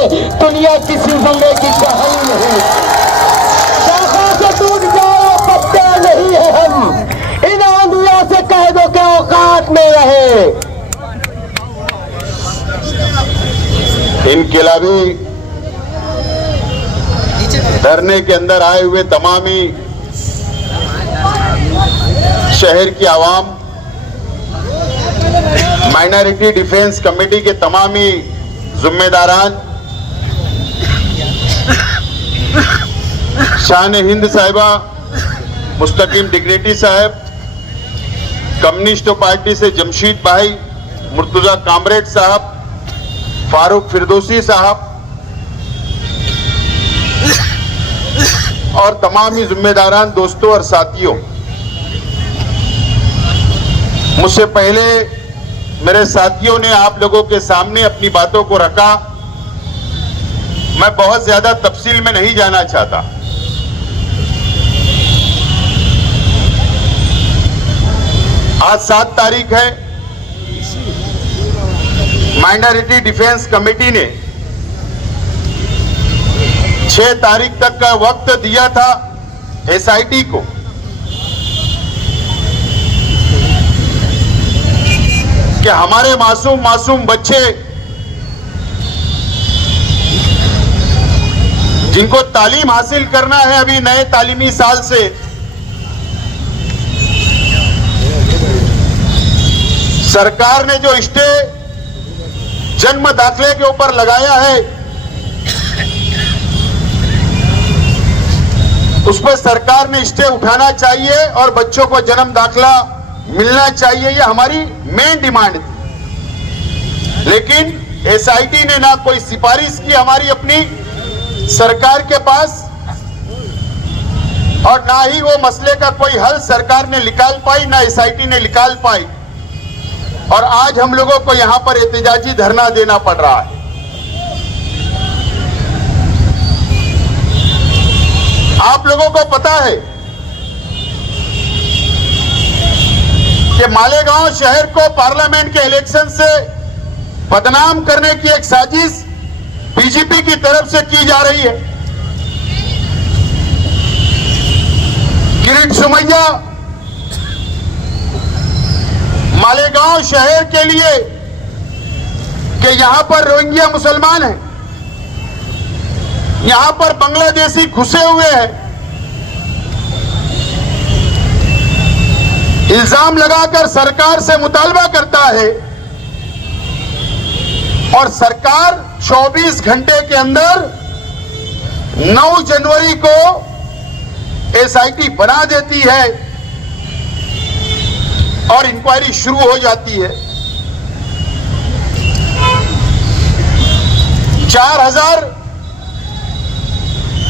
दुनिया किसी जिले की कहानी नहीं। शाखा से टूट जाए पत्ते नहीं है हम, इन आंधियों से कह दो कि औकात में रहे। इनकलाबी धरने के अंदर आए हुए तमामी शहर की आवाम, माइनॉरिटी डिफेंस कमेटी के तमामी जिम्मेदारान, शान हिंद साहिबा, मुस्तकीम डिग्रेटी साहब, कम्युनिस्ट पार्टी से जमशीद भाई, मुर्तजा कामरेड साहब, फारूक फिरदौसी साहब और तमामी जिम्मेदारान दोस्तों और साथियों, मुझसे पहले मेरे साथियों ने आप लोगों के सामने अपनी बातों को रखा। मैं बहुत ज्यादा तफसील में नहीं जाना चाहता। आज 7 तारीख है। माइनॉरिटी डिफेंस कमेटी ने 6 तारीख तक का वक्त दिया था एसआईटी को। कि हमारे मासूम बच्चे जिनको तालीम हासिल करना है अभी नए तालीमी साल से, सरकार ने जो स्टे जन्म दाखिले के ऊपर लगाया है उस पर सरकार ने स्टे उठाना चाहिए और बच्चों को जन्म दाखिला मिलना चाहिए। ये हमारी मेन डिमांड थी। लेकिन एसआईटी ने ना कोई सिफारिश की हमारी अपनी सरकार के पास और ना ही वो मसले का कोई हल सरकार ने निकाल पाई, ना एसआईटी ने निकाल पाई। और आज हम लोगों को यहां पर एहतजाजी धरना देना पड़ रहा है। आप लोगों को पता है कि मालेगांव शहर को पार्लियामेंट के इलेक्शन से बदनाम करने की एक साजिश बीजेपी की तरफ से की जा रही है। किरीट सुमैया मालेगांव शहर के लिए कि यहां पर रोहिंग्या मुसलमान हैं, यहां पर बांग्लादेशी घुसे हुए हैं, इल्जाम लगाकर सरकार से मुतालबा करता है और सरकार 24 घंटे के अंदर 9 जनवरी को एसआईटी बना देती है और इंक्वायरी शुरू हो जाती है। 4000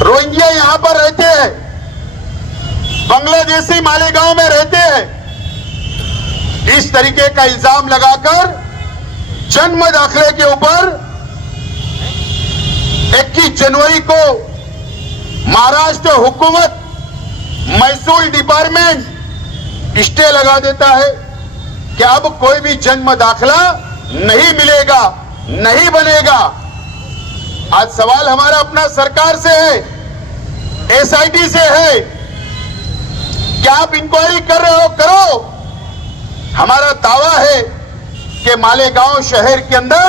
रोहिंग्या यहां पर रहते हैं, बांग्लादेशी मालेगांव में रहते हैं। इस तरीके का इल्जाम लगाकर जन्म दाखिले के ऊपर 21 जनवरी को महाराष्ट्र हुकूमत महसूल डिपार्टमेंट स्टे लगा देता है कि अब कोई भी जन्म दाखिला नहीं मिलेगा, नहीं बनेगा। आज सवाल हमारा अपना सरकार से है, एसआईटी से है, क्या आप इंक्वायरी कर रहे हो? करो। हमारा दावा है कि मालेगांव शहर के अंदर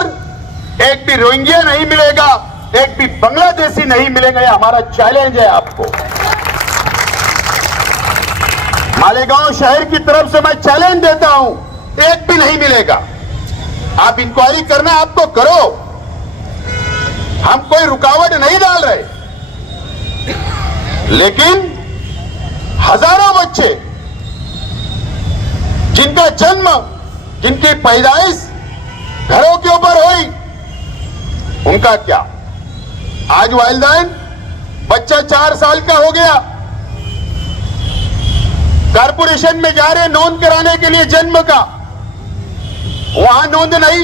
एक भी रोहिंग्या नहीं मिलेगा, एक भी बांग्लादेशी नहीं मिलेगा। यह हमारा चैलेंज है आपको। मालेगांव शहर की तरफ से मैं चैलेंज देता हूं, एक भी नहीं मिलेगा। आप इंक्वायरी करना आपको करो, हम कोई रुकावट नहीं डाल रहे। लेकिन हजारों बच्चे जिनका जन्म, जिनकी पैदाइश घरों के ऊपर हुई, उनका क्या? आज वालिदैन बच्चा 4 साल का हो गया, कारपोरेशन में जा रहे नोंद कराने के लिए जन्म का, वहां नोंद नहीं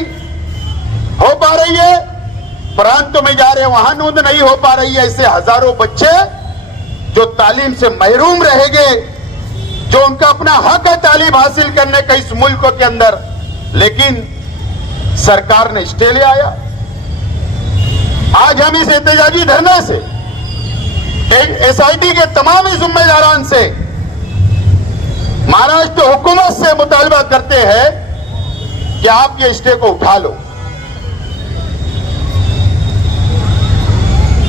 हो पा रही है, प्रांतों में जा रहे वहां नोंद नहीं हो पा रही है। ऐसे हजारों बच्चे जो तालीम से महरूम रह गए, जो उनका अपना हक है तालीम हासिल करने का इस मुल्क के अंदर, लेकिन सरकार ने स्टे ले आया। आज आज हम इस एहतजाजी धरने से एसआईटी के तमाम जिम्मेदारान से महाराष्ट्र हुकूमत से मुतालबा करते हैं कि आप ये स्टे को उठा लो।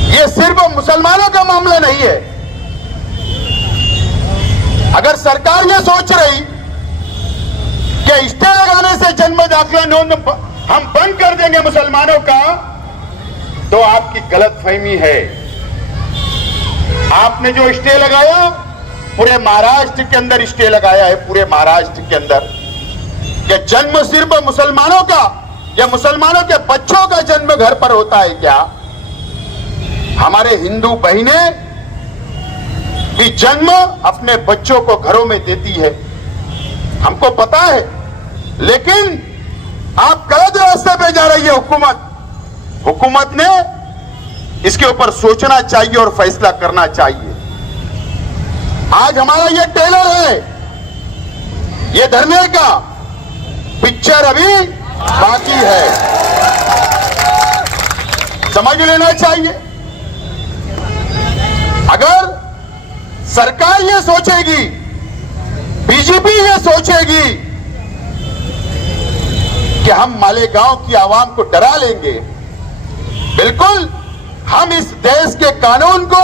ये सिर्फ मुसलमानों का मामला नहीं है। अगर सरकार ये सोच रही कि स्टे लगाने से जन्म दाखिला नोंद हम बंद कर देंगे मुसलमानों का, तो आपकी गलतफहमी है। आपने जो स्टे लगाया पूरे महाराष्ट्र के अंदर स्टे लगाया है, पूरे महाराष्ट्र के अंदर, कि जन्म सिर्फ मुसलमानों का या मुसलमानों के बच्चों का जन्म घर पर होता है क्या? हमारे हिंदू बहनें भी जन्म अपने बच्चों को घरों में देती है, हमको पता है। लेकिन आप गलत रास्ते पे जा रही है हुकूमत ने इसके ऊपर सोचना चाहिए और फैसला करना चाहिए। आज हमारा ये ट्रेलर है, ये धरने का, पिक्चर अभी बाकी है, समझ लेना चाहिए। अगर सरकार ये सोचेगी, बीजेपी ये सोचेगी कि हम मालेगांव की आवाम को डरा लेंगे, बिल्कुल हम इस देश के कानून को,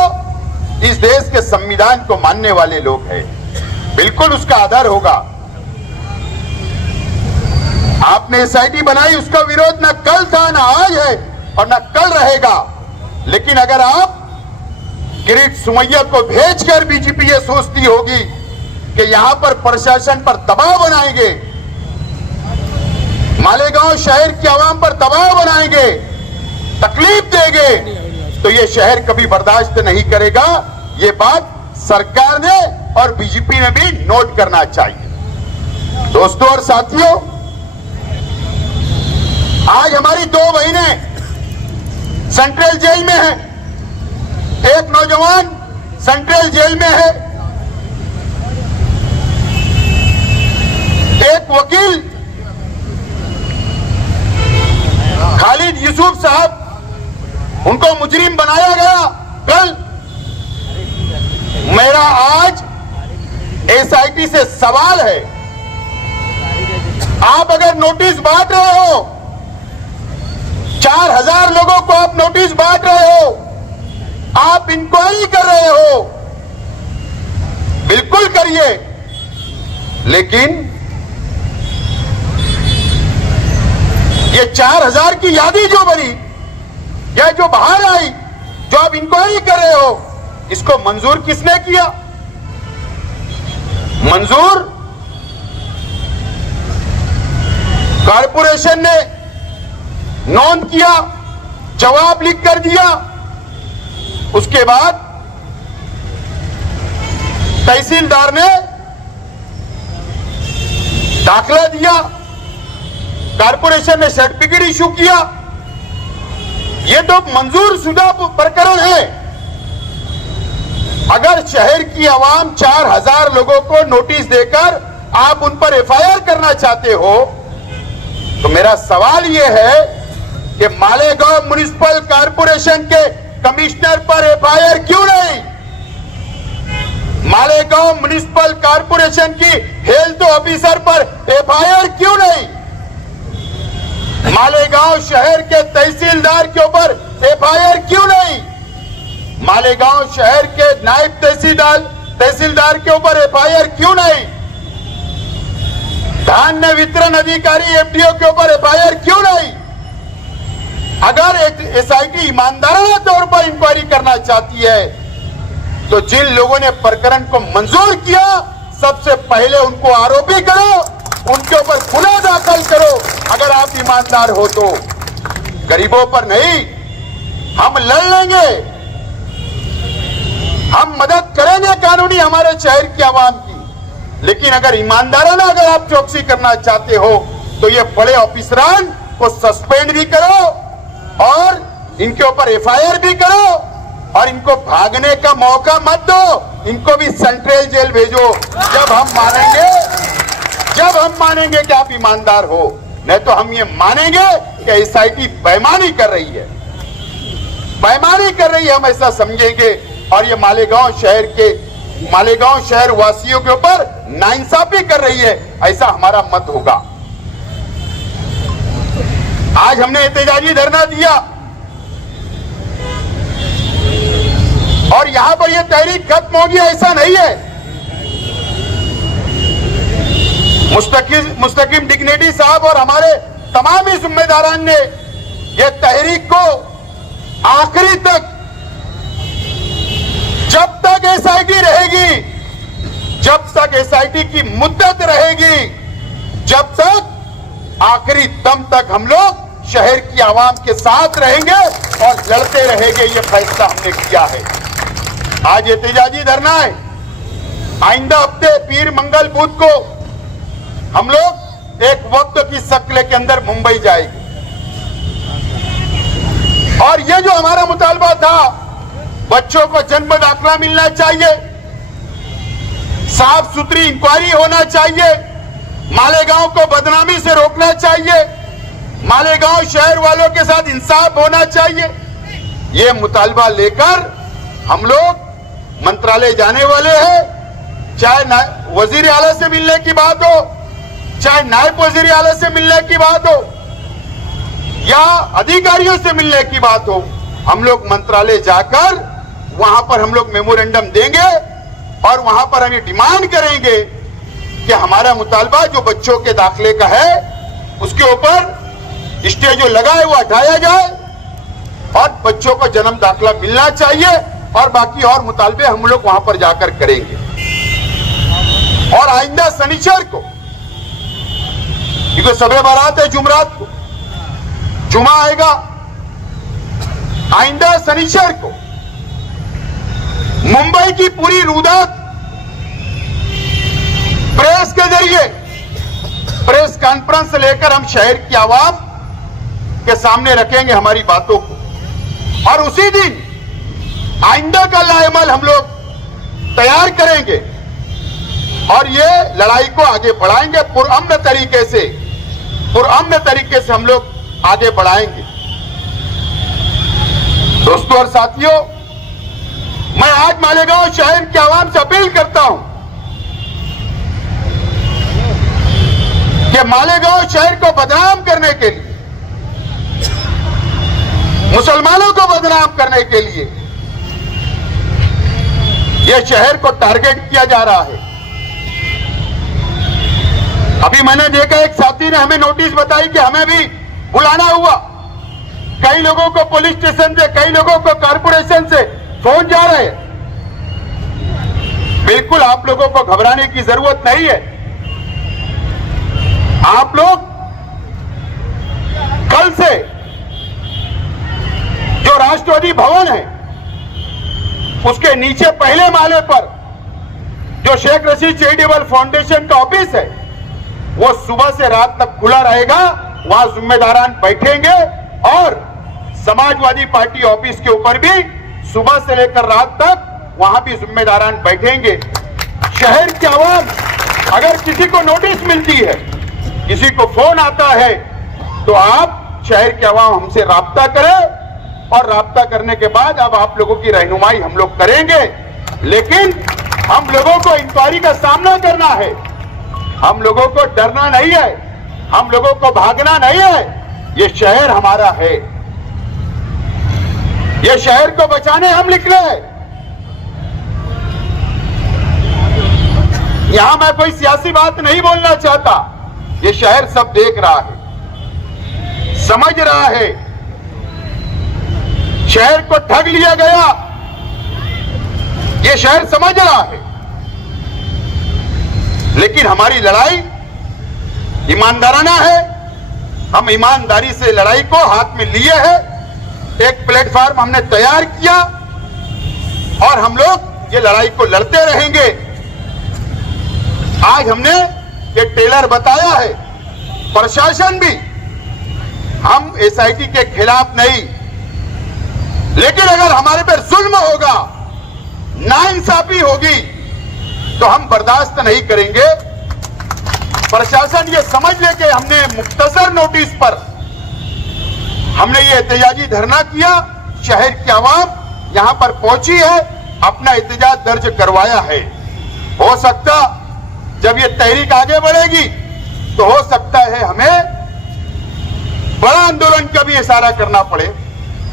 इस देश के संविधान को मानने वाले लोग हैं, बिल्कुल उसका आधार होगा। आपने एसआईटी बनाई, उसका विरोध ना कल था, ना आज है और ना कल रहेगा। लेकिन अगर आप किरीट सोमैया को भेजकर बीजेपी ये सोचती होगी कि यहां पर प्रशासन पर दबाव बनाएंगे, मालेगांव शहर की आवाम पर दबाव बनाएंगे, तकलीफ देंगे, तो ये शहर कभी बर्दाश्त नहीं करेगा। ये बात सरकार ने और बीजेपी ने भी नोट करना चाहिए। दोस्तों और साथियों, आज हमारी 2 बहनें सेंट्रल जेल में हैं। एक नौजवान सेंट्रल जेल में है, एक वकील खालिद यूसुफ साहब, उनको मुजरिम बनाया गया कल। मेरा आज एसआईटी से सवाल है, आप अगर नोटिस बांट रहे हो, 4000 लोगों को आप नोटिस बांट रहे हो, आप इंक्वायरी कर रहे हो, बिल्कुल करिए, लेकिन ये 4000 की यादी जो बनी या जो बाहर आई, जो आप इंक्वायरी कर रहे हो, इसको मंजूर किसने किया? मंजूर कारपोरेशन ने नोंद किया, जवाब लिख कर दिया, उसके बाद तहसीलदार ने दाखला दिया, कारपोरेशन ने सर्टिफिकेट इशू किया। ये तो मंजूर शुदा प्रकरण है। अगर शहर की आवाम 4000 लोगों को नोटिस देकर आप उन पर एफआईआर करना चाहते हो, तो मेरा सवाल यह है कि मालेगांव म्युनिसिपल कॉर्पोरेशन के कमिश्नर पर एफआईआर क्यों नहीं? मालेगांव म्युनिसिपल कॉर्पोरेशन की हेल्थ ऑफिसर पर एफआईआर क्यों नहीं? मालेगांव शहर के तहसीलदार के ऊपर एफआईआर क्यों नहीं? मालेगांव शहर के नायब तहसीलदार के ऊपर एफआईआर क्यों नहीं? धान्य वितरण अधिकारी एफडीओ के ऊपर एफआईआर क्यों नहीं? अगर एसआईटी ईमानदाराना तौर पर इंक्वायरी करना चाहती है, तो जिन लोगों ने प्रकरण को मंजूर किया, सबसे पहले उनको आरोपी करो, उनके ऊपर गुनाह दाखिल करो। अगर आप ईमानदार हो तो गरीबों पर नहीं, हम लड़ लेंगे, हम मदद करेंगे कानूनी हमारे शहर की आवाम की। लेकिन अगर ईमानदाराना अगर आप चौकसी करना चाहते हो, तो ये बड़े ऑफिसरान को सस्पेंड भी करो और इनके ऊपर एफआईआर भी करो और इनको भागने का मौका मत दो, इनको भी सेंट्रल जेल भेजो। जब हम मानेंगे कि आप ईमानदार हो, नहीं तो हम ये मानेंगे कि एसआईटी बेईमानी कर रही है। बेईमानी कर रही है, हम ऐसा समझेंगे। और ये मालेगांव शहर वासियों के ऊपर नाइंसाफी कर रही है, ऐसा हमारा मत होगा। आज हमने एहतजाजी धरना दिया और यहां पर यह तहरीक खत्म होगी ऐसा नहीं है। मुस्तकीम डिग्नेटी साहब और हमारे तमाम ही जिम्मेदारान ने यह तहरीक को आखिरी तक, जब तक एसआईटी रहेगी, जब तक एसआईटी की मुद्दत रहेगी, जब तक आखिरी दम तक हम लोग शहर की आवाम के साथ रहेंगे और लड़ते रहेंगे। ये फैसला हमने किया है। आज एहतजाजी धरना है। आइंदा हफ्ते पीर मंगल बुध को हम लोग एक वक्त की शक्ल के अंदर मुंबई जाएंगे और ये जो हमारा मुतालबा था, बच्चों को जन्म दाखिला मिलना चाहिए, साफ सुथरी इंक्वायरी होना चाहिए, मालेगांव को बदनामी से रोकना चाहिए, मालेगांव शहर वालों के साथ इंसाफ होना चाहिए, ये मुतालबा लेकर हम लोग मंत्रालय जाने वाले हैं। चाहे वजीर आला से मिलने की बात हो, चाहे नायब वजीर आला से मिलने की बात हो या अधिकारियों से मिलने की बात हो, हम लोग मंत्रालय जाकर वहां पर हम लोग मेमोरेंडम देंगे और वहां पर हम ये डिमांड करेंगे कि हमारा मुतालबा जो बच्चों के दाखिले का है उसके ऊपर स्टे जो लगा है वो हटाया जाए और बच्चों को जन्म दाखिला मिलना चाहिए और बाकी और मुतालबे हम लोग वहां पर जाकर करेंगे। और आइंदा शनिचर को, क्योंकि सबे बारात है जुमरात को, जुमा आएगा, आइंदा शनिचर को मुंबई की पूरी रुदात प्रेस के जरिए प्रेस कॉन्फ्रेंस लेकर हम शहर की आवाम के सामने रखेंगे हमारी बातों को और उसी दिन आइंदा का लाएमल हम लोग तैयार करेंगे और ये लड़ाई को आगे बढ़ाएंगे। पुरअमन तरीके से हम लोग आगे बढ़ाएंगे। दोस्तों और साथियों, मैं आज मालेगांव शहर की आवाम से अपील करता हूं कि मालेगांव शहर को बदनाम करने के लिए, मुसलमानों को बदनाम करने के लिए यह शहर को टारगेट किया जा रहा है। अभी मैंने देखा एक साथी ने हमें नोटिस बताई कि हमें भी बुलाना हुआ। कई लोगों को पुलिस स्टेशन से, कई लोगों को कारपोरेशन से फोन जा रहे हैं। बिल्कुल आप लोगों को घबराने की जरूरत नहीं है। आप लोग कल से जो राष्ट्रवादी भवन है उसके नीचे पहले माले पर जो शेख रशीद चैरिटेबल फाउंडेशन का ऑफिस है वो सुबह से रात तक खुला रहेगा। वहां जिम्मेदारान बैठेंगे और समाजवादी पार्टी ऑफिस के ऊपर भी सुबह से लेकर रात तक वहां भी जिम्मेदारान बैठेंगे। शहर की आवाम, अगर किसी को नोटिस मिलती है, किसी को फोन आता है, तो आप शहर की आवाम हमसे राब्ता करें और राब्ता करने के बाद अब आप लोगों की रहनुमाई हम लोग करेंगे। लेकिन हम लोगों को इंक्वायरी का सामना करना है, हम लोगों को डरना नहीं है, हम लोगों को भागना नहीं है। ये शहर हमारा है, ये शहर को बचाने हम निकले हैं। यहां मैं कोई सियासी बात नहीं बोलना चाहता। ये शहर सब देख रहा है, समझ रहा है। शहर को ठग लिया गया, ये शहर समझ रहा है। लेकिन हमारी लड़ाई ईमानदाराना है। हम ईमानदारी से लड़ाई को हाथ में लिए हैं। एक प्लेटफॉर्म हमने तैयार किया और हम लोग ये लड़ाई को लड़ते रहेंगे। आज हमने एक टेलर बताया है, प्रशासन भी, हम एसआईटी के खिलाफ नहीं, लेकिन अगर हमारे पर जुल्म होगा, नाइंसाफी होगी, तो हम बर्दाश्त नहीं करेंगे। प्रशासन ये समझ ले कि हमने मुख्तसर नोटिस पर हमने ये एहतजाजी धरना किया, शहर की आवाम यहां पर पहुंची है, अपना एहतजाज दर्ज करवाया है। हो सकता जब ये तहरीक आगे बढ़ेगी तो हो सकता है हमें बड़ा आंदोलन का भी इशारा करना पड़े,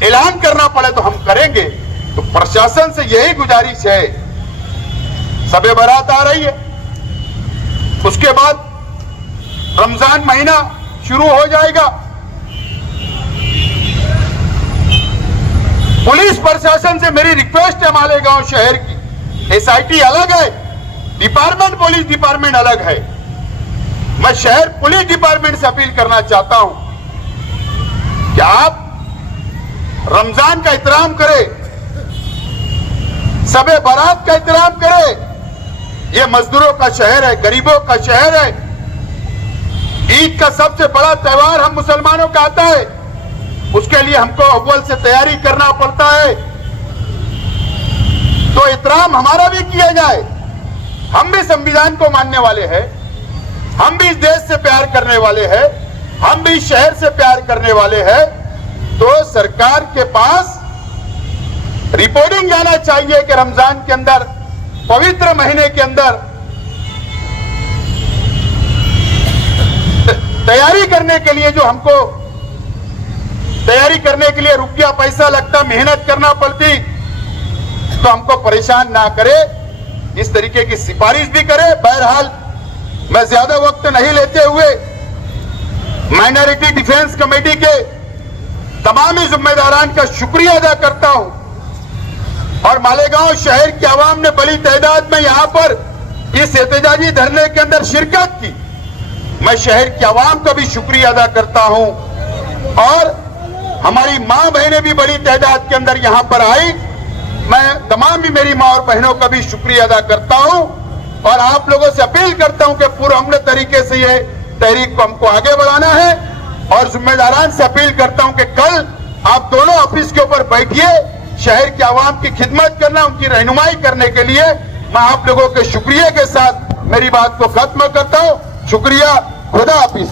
ऐलान करना पड़े तो हम करेंगे। तो प्रशासन से यही गुजारिश है, शब बारात आ रही है, उसके बाद रमजान महीना शुरू हो जाएगा। पुलिस प्रशासन से मेरी रिक्वेस्ट है, मालेगांव शहर की एसआईटी अलग है, डिपार्टमेंट पुलिस डिपार्टमेंट अलग है। मैं शहर पुलिस डिपार्टमेंट से अपील करना चाहता हूं कि आप रमजान का एहतराम करें, शब बारात का एहतराम करें। यह मजदूरों का शहर है, गरीबों का शहर है। ईद का सबसे बड़ा त्योहार हम मुसलमानों का आता है, उसके लिए हमको अव्वल से तैयारी करना पड़ता है। तो एहतराम हमारा भी किया जाए। हम भी संविधान को मानने वाले हैं, हम भी इस देश से प्यार करने वाले हैं, हम भी इस शहर से प्यार करने वाले हैं। तो सरकार के पास रिपोर्टिंग जाना चाहिए कि रमजान के अंदर, पवित्र महीने के अंदर तैयारी करने के लिए जो हमको तैयारी करने के लिए रुपया पैसा लगता, मेहनत करना पड़ती, तो हमको परेशान ना करे, इस तरीके की सिफारिश भी करे। बहरहाल मैं ज्यादा वक्त नहीं लेते हुए माइनॉरिटी डिफेंस कमेटी के तमाम जिम्मेदारान का शुक्रिया अदा करता हूं, और मालेगांव शहर की आवाम ने बड़ी तादाद में यहां पर इस एहतजाजी धरने के अंदर शिरकत की। मैं शहर की आवाम का भी शुक्रिया अदा करता हूं, और हमारी मां बहनें भी बड़ी तादाद के अंदर यहां पर आई। मैं तमाम भी मेरी मां और बहनों का भी शुक्रिया अदा करता हूं, और आप लोगों से अपील करता हूं कि पूरा अमन तरीके से ये तहरीक को हमको आगे बढ़ाना है। और जिम्मेदारान से अपील करता हूं कि कल आप दोनों ऑफिस के ऊपर बैठिए, शहर की आवाम की खिदमत करना, उनकी रहनुमाई करने के लिए। मैं आप लोगों के शुक्रिया के साथ मेरी बात को खत्म करता हूं। शुक्रिया, खुदा हाफिज।